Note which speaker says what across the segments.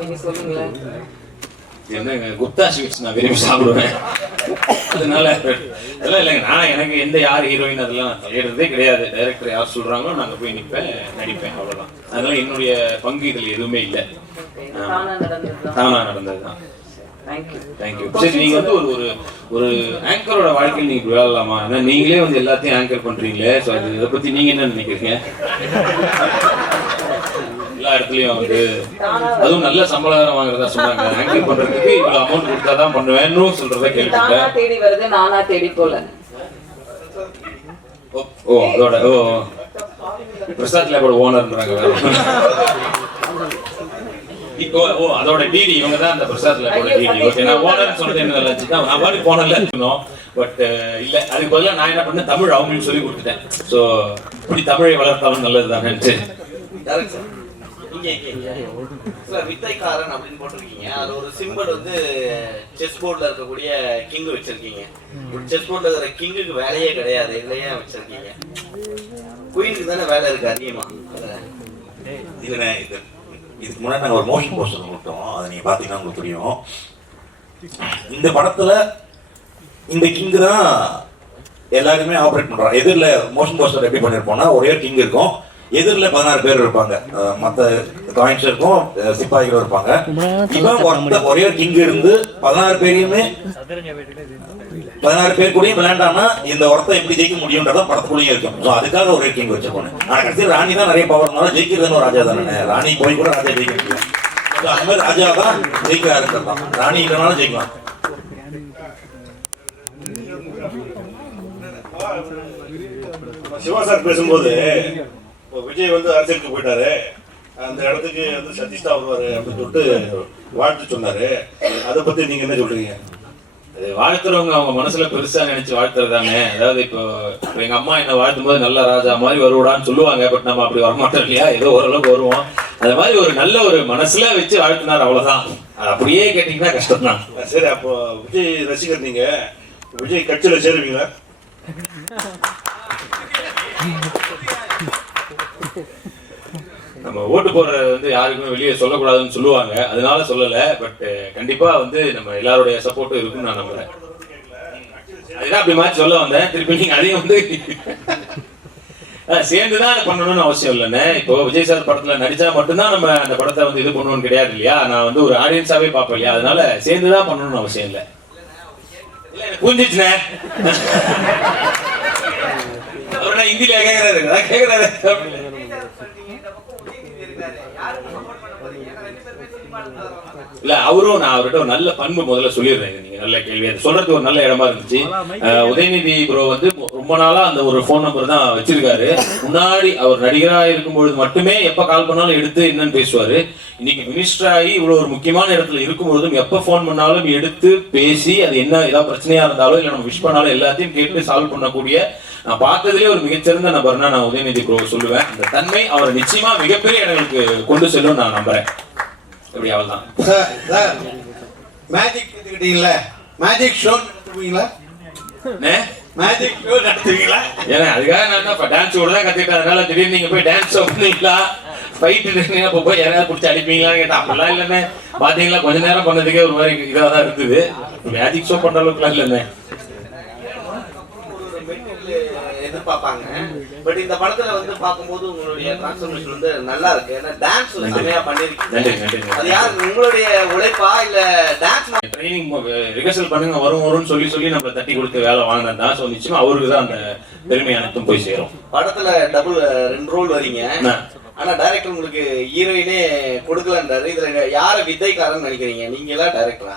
Speaker 1: நீங்க சொல்லுங்களேன்
Speaker 2: என்னங்க குப்தா ஸ்வீட்ஸ் நான் விரும்பி சாப்பிடுவேன். அதனால அதெல்லாம் இல்லைங்க. நான் எனக்கு எந்த யார் ஹீரோயின் அதெல்லாம் நான் தலையிடுறதே கிடையாது. டைரக்டர் யார் சொல்றாங்களோ நாங்க போய் நிற்பேன் நடிப்பேன் அவ்வளவுதான். அதனால என்னுடைய பங்கு இதுல எதுவுமே இல்லை.
Speaker 1: தானா நடந்ததுதான்
Speaker 2: தானா. நடந்ததுதான்
Speaker 1: தேங்க்யூ
Speaker 2: தேங்க்யூ சரி நீங்க வந்து ஒரு ஒரு ஒரு ஆங்கரோட வாழ்க்கையில் நீங்க விளையாடலாமா? ஏன்னா நீங்களே வந்து எல்லாத்தையும் ஆங்கர் பண்றீங்களே. ஸோ அது இதை பத்தி நீங்க என்ன நினைக்கிறீங்க? எல்லா இடத்துலயும் வந்து அதுவும் நல்ல சம்பளம் வாங்குறதா சொன்னாங்க ஆங்கர் பண்றதுக்கு இவ்வளவு அமௌண்ட் கொடுத்தா தான் பண்ணுவேன்னு சொல்றத
Speaker 1: தானா
Speaker 2: கேள்விப்பட்டேன்
Speaker 1: தேடி வருது நானா தேடி போல
Speaker 2: ஓ, ஓ அதோட ஓ. பிரசாத் லேபோட ஓனர்ன்றாங்க வேற. இப்போ ஓ அதோட டிடி இவங்க தான் அந்த பிரசாத் லேபோட டிடி ஓகே நான் ஓனர் சொன்னது என்ன நல்லா இருந்துச்சுன்னா நான் பாட்டு போனல இருக்கணும் பட் இல்ல அதுக்கு பதிலா நான் என்ன பண்ணேன் தமிழ் அவங்களுக்கு சொல்லி கொடுத்துட்டேன். ஸோ இப்படி தமிழை வளர்த்தாலும் நல்லது தானே.
Speaker 3: இங்கே இங்க, இங்க. Sir, வித்தைக்காரன் அப்படின்னு போட்டிருக்கீங்க. அதுல ஒரு சிம்பிள் வந்து செஸ் போர்ட்ல இருக்கக்கூடிய கிங் வச்சிருக்கீங்க. செஸ் போர்டில் இருக்கிற கிங்குக்கு வேலையே கிடையாது. இதுல வச்சிருக்கீங்க. குயினுக்கு தானே வேலை இருக்கு அதிகமா.
Speaker 4: இதுண்ணே இது இதுக்கு முன்னாடி நாங்கள் ஒரு மோஷன் போஸ்டர் கொடுத்தோம். அதை நீங்கள் பார்த்தீங்கன்னா உங்களுக்கு தெரியும். இந்த படத்தில் இந்த கிங்கு தான் எல்லாருமே ஆப்ரேட் பண்ணுறாங்க எதிரில் மோஷன் போஸ்டர் எப்படி பண்ணியிருப்போம்னா ஒரே கிங் இருக்கும். எதிரில் பதினாறு பேர் இருப்பாங்க. மற்ற காயின்ஸ் இருக்கும் சிப்பாய்களும் இருப்பாங்க. இவன் ஒருத்த ஒரே கிங் இருந்து பதினாறு பேரையுமே பதினாறு பேர் கூடயும் விளையாண்டானா இந்த ஒருத்தன் எப்படி ஜெயிக்க முடியும்ன்றதான் படத்துக்குள்ளேயும் இருக்கும். ஸோ அதுக்காக ஒரே கிங் வச்சிருக்கோம் ஆனால் கடைசியில் ராணி தான் நிறைய பவர் இருந்தாலும் ஜெயிக்கிறதுன்னு ஒரு ராஜா தானே. ராணி போய் கூட ராஜா ஜெயிக்க முடியும் So, அந்த மாதிரி ராஜா தான் ஜெயிக்க ஆரம்பிச்சிடலாம் ராணி இல்லைனாலும் ஜெயிக்கலாம்.
Speaker 5: சிவா சார் பேசும்போது இப்போ விஜய் வந்து அரசியலுக்கு போயிட்டாரு. அந்த இடத்துக்கு வந்து சதீஷ் தான் வருவாரு அப்படின்னு சொல்லிட்டு வாழ்த்து சொன்னாரு. அதை பத்தி நீங்க என்ன சொல்றீங்க?
Speaker 2: அது வாழ்த்துறவங்க அவங்க மனசுல பெருசா நினைச்சு வாழ்த்துறதானே அதாவது இப்போ இப்போ எங்க அம்மா என்ன வாழ்த்தும் போது நல்ல ராஜா மாதிரி வருவாடான்னு சொல்லுவாங்க. பட் நம்ம அப்படி வரமாட்டோம் இல்லையா? ஏதோ ஓரளவுக்கு வருவோம். அது மாதிரி ஒரு நல்ல ஒரு மனசுல வச்சு வாழ்த்தினார் அவ்வளவுதான். அது அப்படியே கேட்டீங்கன்னா கஷ்டம் தான்
Speaker 5: சரி அப்போ விஜய் ரசிகர் நீங்க. விஜய் கட்சியில சேருவீங்களா?
Speaker 2: நம்ம ஓட்டு போடுறது வந்து யாருக்குமே வெளியே சொல்லக்கூடாதுன்னு சொல்லுவாங்க. அதனால சொல்லல. பட் eh, கண்டிப்பா வந்து நம்ம எல்லாருடைய சப்போர்ட்டும் இருக்குன்னு நான் நம்புறேன். அதுதான் அப்படி மாதிரி சொல்ல வந்தேன். திருப்பி நீங்க அதையும் வந்து சேர்ந்து தான் அதை பண்ணணும்னு அவசியம் இல்லைண்ணே. இப்போ விஜய் சார் படத்துல நடிச்சா மட்டும்தான் நம்ம அந்த படத்தை வந்து இது பண்ணணும்னு கிடையாது இல்லையா? நான் வந்து ஒரு ஆடியன்ஸாவே பார்ப்பேன் இல்லையா? அதனால சேர்ந்து தான் பண்ணணும்னு அவசியம் இல்லை. இல்ல, புரிஞ்சிச்சுண்ணே. நான் ஹிந்தில கேக்குறாரு. நான் கேக்குறாரு. இல்ல அவரும் நான் அவர்கிட்ட ஒரு நல்ல பண்பு முதல்ல சொல்லிடுறேன். நீங்க நல்ல கேள்வி. சொல்றதுக்கு ஒரு நல்ல இடமா இருந்துச்சு. உதயநிதி ப்ரோ வந்து ரொம்ப நாளா அந்த ஒரு ஃபோன் நம்பர் தான் வச்சிருக்காரு. முன்னாடி அவர் நடிகரா இருக்கும்பொழுது மட்டுமே எப்ப கால் பண்ணாலும் எடுத்து என்னன்னு பேசுவாரு. இன்னைக்கு மினிஸ்டர் ஆகி இவ்வளவு ஒரு முக்கியமான இடத்துல இருக்கும்பொழுதும் எப்ப ஃபோன் பண்ணாலும் எடுத்து பேசி அது என்ன ஏதாவது பிரச்சனையா இருந்தாலும் இல்ல நம்ம விஷ் பண்ணாலும் எல்லாத்தையும் கேட்டு சால்வ் பண்ணக்கூடிய நான் பார்த்ததுலேயே ஒரு மிகச்சிறந்த நபர்னா நான் உதயநிதி ப்ரோ சொல்லுவேன். அந்த தன்மை அவரை நிச்சயமா மிகப்பெரிய இடங்களுக்கு கொண்டு செல்லும் நான் நம்புறேன். எப்படி அவள்தான்.
Speaker 6: சார் சார் மேஜிக் கத்துக்கிட்டீங்களா மேஜிக் ஷோ நடத்துவீங்களா? மேஜிக் ஷோ நடத்துவீங்களா?
Speaker 2: ஏன்னா அதுக்காக நான் என்ன டான்ஸ் கூட தான் கத்துக்கிட்டேன். அதனால திடீர்னு நீங்க போய் டான்ஸ் பண்ணீங்களா? ஃபைட்டு அப்போ போய் யாராவது பிடிச்சி அடிப்பீங்களான்னு கேட்டா அப்படிலாம் இல்லைண்ணே. பாத்தீங்களா கொஞ்ச நேரம் பண்ணதுக்கே ஒரு மாதிரி இதாக தான் இருந்தது. மேஜிக் ஷோ பண்ற அளவுக்குலாம் இல்லைண்ணே
Speaker 3: ஒரு எதிர்பார்ப்பாங்க பட் இந்த படத்துல வந்து பார்க்கும்போது உங்களுடைய டிரான்ஸ்ஃபர்மேஷன் வந்து நல்லா இருக்கு. ஏன்னா டான்ஸ். செமையா பண்ணிருக்கீங்க. அது யார்? உங்களுடைய உழைப்பா இல்ல டான்ஸ்
Speaker 2: ட்ரைனிங் ரிஹர்சல் பண்ணுங்க வரும் வரும்னு சொல்லி சொல்லி நம்மளை தட்டி கொடுத்து வேலை வாங்கினது தான் ஸோ நிச்சயமா அவருக்கு தான் அந்த பெருமை அனைத்தும் போய் சேரும்.
Speaker 3: படத்துல டபுள் ரெண்டு ரோல் வரீங்க? ஆனா டைரக்டர் உங்களுக்கு ஹீரோயினே கொடுக்கலன்றாரு. இதுல யார வித்தைக்காரன் நினைக்கிறீங்க? நீங்களா டைரக்டரா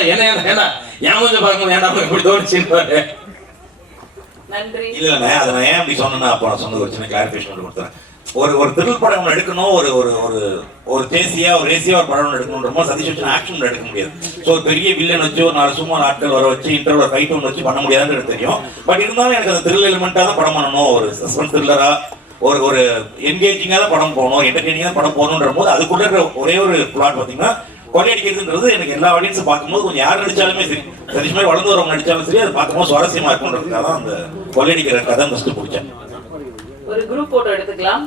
Speaker 2: அதான் என்ன என்ன ஏன் கொஞ்சம் பார்க்கணும் ஏன்டா இப்படி தோணுச்சுன்னு
Speaker 1: நன்றி.
Speaker 4: இல்லைண்ணே அதை நான் ஏன் அப்படி சொன்னேன்னா அப்போ நான் சொன்னது ஒரு சின்ன கிளாரிஃபிகேஷன் கொடுத்துறேன். ஒரு ஒரு திருள் படம் ஒன்று எடுக்கணும் ஒரு ஒரு ஒரு ஒரு தேசியா ஒரு தேசியா ஒரு படம் ஒன்று எடுக்கணுன்றமோ சதீஷ் வச்சு ஆக்ஷன் எடுக்க முடியாது. ஸோ ஒரு பெரிய வில்லன் வச்சு ஒரு நாலு சும்மா ஆட்கள் வர வச்சு இன்டர்வல் ஃபைட் ஒன்று வச்சு பண்ண முடியாதுன்னு எனக்கு தெரியும். பட் இருந்தாலும் எனக்கு அந்த த்ரில் எலிமெண்ட்டாக தான் படம் பண்ணணும். ஒரு சஸ்பென்ஸ் த்ரில்லரா ஒரு ஒரு என்கேஜிங்காக தான் படம் போகணும் என்டர்டெய்னிங்காக படம் போகணுன்ற போது அதுக்குள்ள இருக்கிற ஒரே ஒரு பிளாட் பார்த்தீங்கன்னா கொள்ளையடிக்கிறதுன்றது எனக்கு எல்லா ஆடியன்ஸும் பார்க்கும்போது கொஞ்சம் யார் நடிச்சாலுமே சரி. சதீஷ் மாதிரி வளர்ந்து வரவங்க நடிச்சாலும் சரி அது பார்க்கும்போது சுவாரஸ்யமா இருக்குன்றதுக்காக தான் அந்த கொள்ளையடிக்கிற கதை ஃபஸ்ட்டு பிடிச்சேன்
Speaker 1: ஒரு குரூப் போட்டோ எடுத்துக்கலாம்.